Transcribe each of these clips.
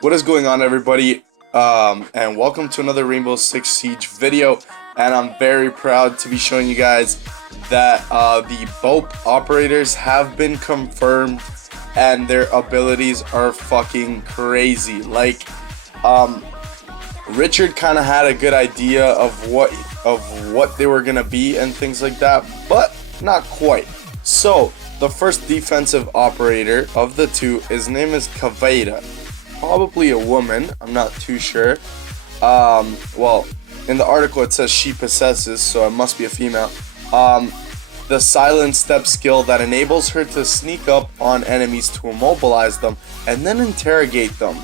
What is going on, everybody? And welcome to another Rainbow Six Siege video. And I'm very proud to be showing you guys that the BOP operators have been confirmed, and their abilities are fucking crazy. Like, Richard kind of had a good idea of what they were gonna be and things like that, but not quite. So the first defensive operator of the two, his name is Kaveda. Probably a woman, I'm not too sure. Well, in the article it says she possesses, so it must be a female. The silent step skill that enables her to sneak up on enemies to immobilize them and then interrogate them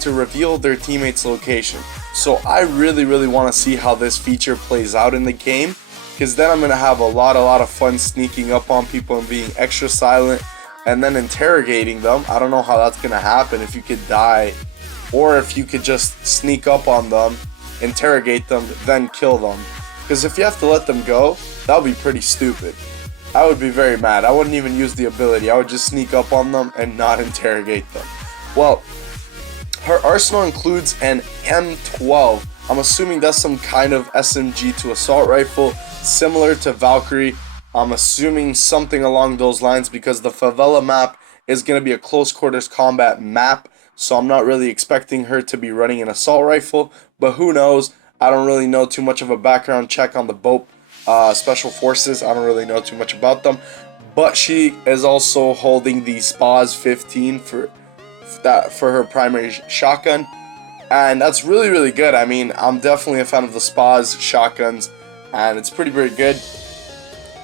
to reveal their teammates' location. So I really want to see how this feature plays out in the game, because then I'm going to have a lot of fun sneaking up on people and being extra silent and then interrogating them. I don't know how that's going to happen, if you could die or if you could just sneak up on them, interrogate them, then kill them. Because if you have to let them go, that would be pretty stupid. I would be very mad. I wouldn't even use the ability. I would just sneak up on them and not interrogate them. Well, her arsenal includes an M12. I'm assuming that's some kind of SMG to assault rifle, similar to Valkyrie. I'm assuming something along those lines, because the favela map is going to be a close quarters combat map, so I'm not really expecting her to be running an assault rifle, but who knows. I don't really know too much of a background check on the BOP special forces. I don't really know too much about them, but she is also holding the SPAS 15 for her primary shotgun, and that's really good. I mean, I'm definitely a fan of the SPAS shotguns, and it's pretty good.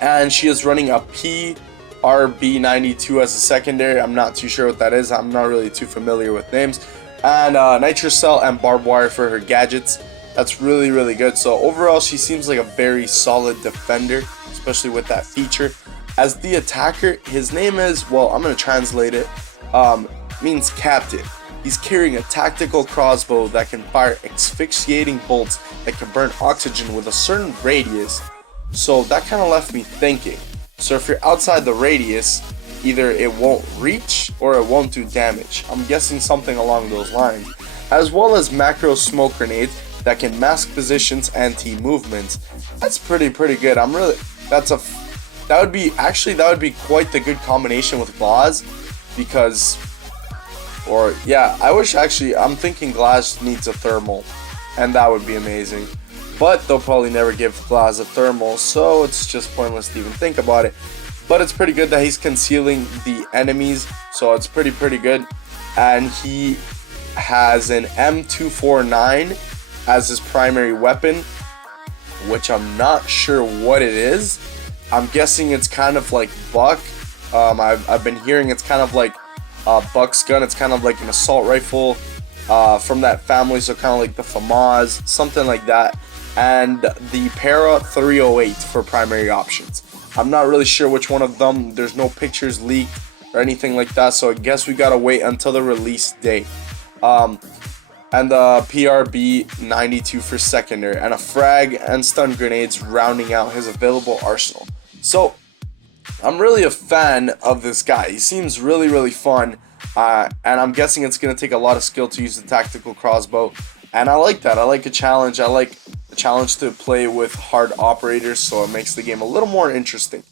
And she is running a PRB92 as a secondary. I'm not too sure what that is. I'm not really too familiar with names. And nitrocell and barbed wire for her gadgets. That's really good. So overall, she seems like a very solid defender, especially with that feature. As the attacker, his name is, well, I'm going to translate it, means captain. He's carrying a tactical crossbow that can fire asphyxiating bolts that can burn oxygen with a certain radius. So that kind of left me thinking. So if you're outside the radius, either it won't reach or it won't do damage. I'm guessing something along those lines. As well as macro smoke grenades that can mask positions and team movements. That's pretty good. That would be quite the good combination with Glass, because, or yeah, I'm thinking Glass needs a thermal, and that would be amazing. But they'll probably never give Glass a thermal, so it's just pointless to even think about it. But it's pretty good that he's concealing the enemies, so it's pretty good. And he has an M249 as his primary weapon, which I'm not sure what it is. I'm guessing it's kind of like Buck. I've been hearing it's kind of like Buck's gun. It's kind of like an assault rifle from that family, so kind of like the FAMAS, something like that. And the Para 308 for primary options. I'm not really sure which one of them. There's no pictures leaked or anything like that, so I guess we gotta wait until the release date. And the PRB 92 for secondary, and a frag and stun grenades rounding out his available arsenal. So I'm really a fan of this guy. He seems really fun, and I'm guessing it's gonna take a lot of skill to use the tactical crossbow, and I like that. I like a challenge. I like a challenge to play with hard operators, so it makes the game a little more interesting.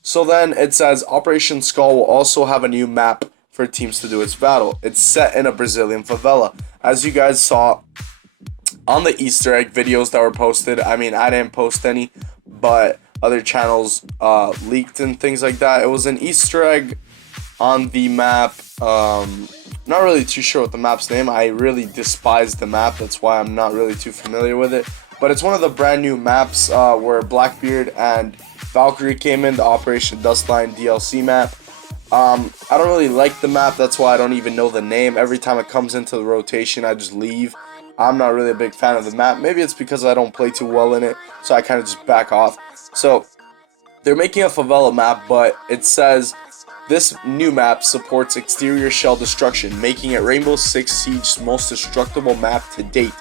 So then it says Operation Skull will also have a new map for teams to do its battle. It's set in a Brazilian favela. As you guys saw on the Easter egg videos that were posted, I mean, I didn't post any, but other channels leaked and things like that. It was an Easter egg on the map. Not really too sure what the map's name. I really despise the map. That's why I'm not really too familiar with it. But it's one of the brand new maps where Blackbeard and Valkyrie came in, the Operation Dustline DLC map. I don't really like the map. That's why I don't even know the name. Every time it comes into the rotation, I just leave. I'm not really a big fan of the map. Maybe it's because I don't play too well in it, so I kind of just back off. So they're making a favela map, but it says this new map supports exterior shell destruction, making it Rainbow Six Siege's most destructible map to date.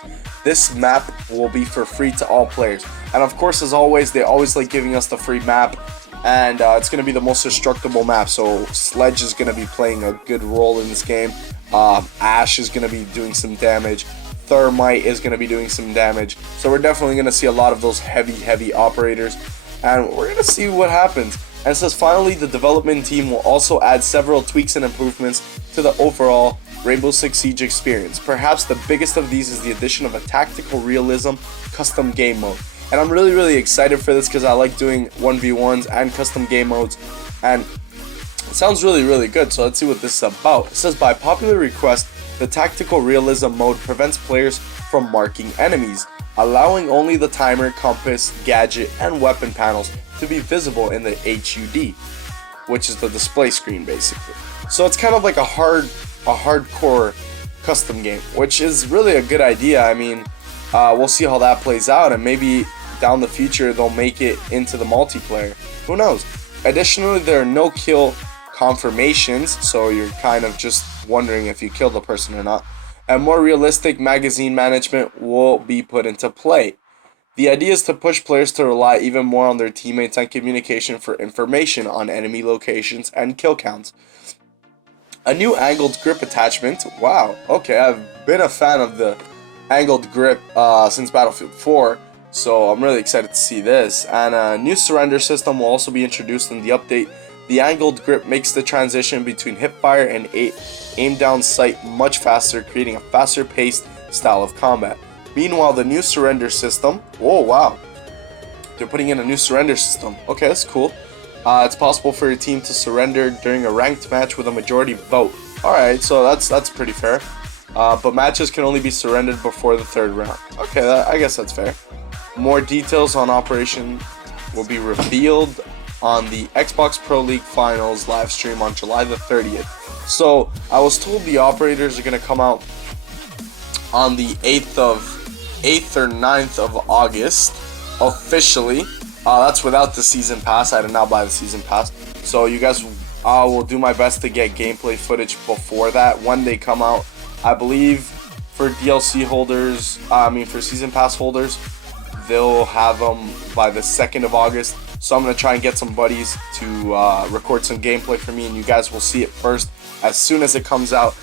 This map will be for free to all players. And of course, as always, they always like giving us the free map. And it's going to be the most destructible map. So Sledge is going to be playing a good role in this game. Ash is going to be doing some damage. Thermite is going to be doing some damage. So we're definitely going to see a lot of those heavy operators, and we're going to see what happens. And it says finally the development team will also add several tweaks and improvements to the overall Rainbow Six Siege experience. Perhaps the biggest of these is the addition of a tactical realism custom game mode. And I'm really excited for this because I like doing 1v1s and custom game modes, and it sounds really good. So let's see what this is about. It says by popular request, the tactical realism mode prevents players from marking enemies, allowing only the timer, compass, gadget, and weapon panels to be visible in the HUD, which is the display screen basically. So it's kind of like a hardcore custom game, which is really a good idea. I mean, we'll see how that plays out, and maybe down the future they'll make it into the multiplayer. Who knows? Additionally, there are no kill confirmations, so you're kind of just wondering if you killed the person or not. And more realistic magazine management will be put into play. The idea is to push players to rely even more on their teammates and communication for information on enemy locations and kill counts. A new angled grip attachment. Wow, okay, I've been a fan of the angled grip since Battlefield 4, so I'm really excited to see this. And a new surrender system will also be introduced in the update. The angled grip makes the transition between hipfire and aim down sight much faster, creating a faster paced style of combat. Meanwhile, the new surrender system, whoa, wow, they're putting in a new surrender system. Okay, that's cool. It's possible for your team to surrender during a ranked match with a majority vote. Alright, so that's pretty fair. But matches can only be surrendered before the third round. Okay, I guess that's fair. More details on Operation will be revealed on the Xbox Pro League Finals live stream on July the 30th. So I was told the operators are going to come out on the 8th or 9th of August officially. That's without the season pass. I did not buy the season pass, so you guys, I will do my best to get gameplay footage before that when they come out. I believe for DLC holders, for season pass holders, they'll have them by the 2nd of August. So I'm going to try and get some buddies to record some gameplay for me, and you guys will see it first as soon as it comes out.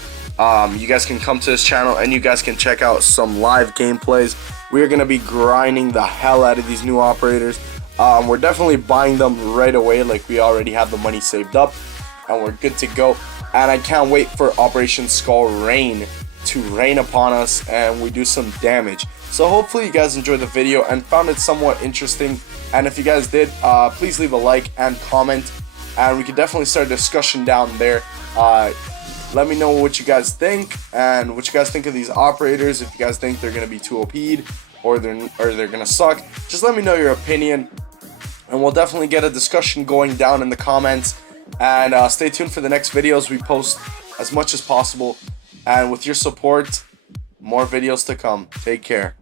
You guys can come to this channel and you guys can check out some live gameplays. We're going to be grinding the hell out of these new operators. We're definitely buying them right away, like we already have the money saved up and we're good to go. And I can't wait for Operation Skull Rain to rain upon us and we do some damage. So hopefully you guys enjoyed the video and found it somewhat interesting. And if you guys did, please leave a like and comment, and we can definitely start a discussion down there. Let me know what you guys think and what you guys think of these operators. If you guys think they're gonna be too OP'd or they're gonna suck, just let me know your opinion, and we'll definitely get a discussion going down in the comments. And stay tuned for the next videos. We post as much as possible, and with your support, more videos to come. Take care.